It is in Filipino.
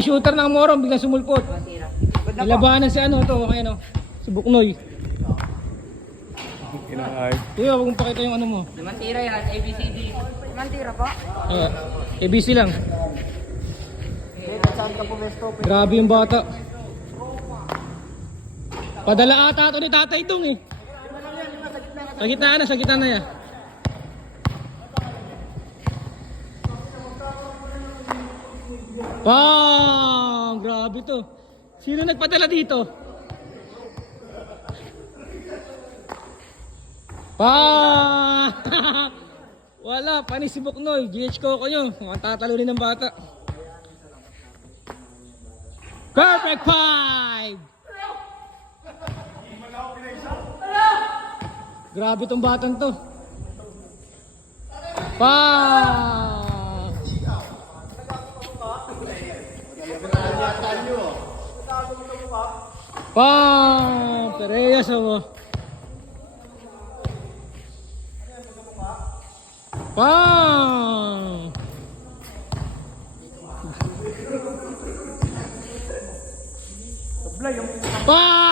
Shooter ng Morong, biglang sumulpot. Nilabanan si ano to, ayan o. Si Buknoy. Inaay. Kuya, huwag mong pakita yung ano mo. Limang tira yan, ABCD. Limang tira po? ABC lang. Saan ka pumesto? Grabe yung bata. Padala ata ito ni Tatay Dong eh. Sa gitna na yan. Bang! Grabe to. Sino nagpadala dito? Bang! Wala, panis si Buknoy. GH Coco nyo. Mukhang tatalunin ng bata. Perfect 5! Grabe tong batang to. Bang! Bang! Pereyas mo. Bang! Bang!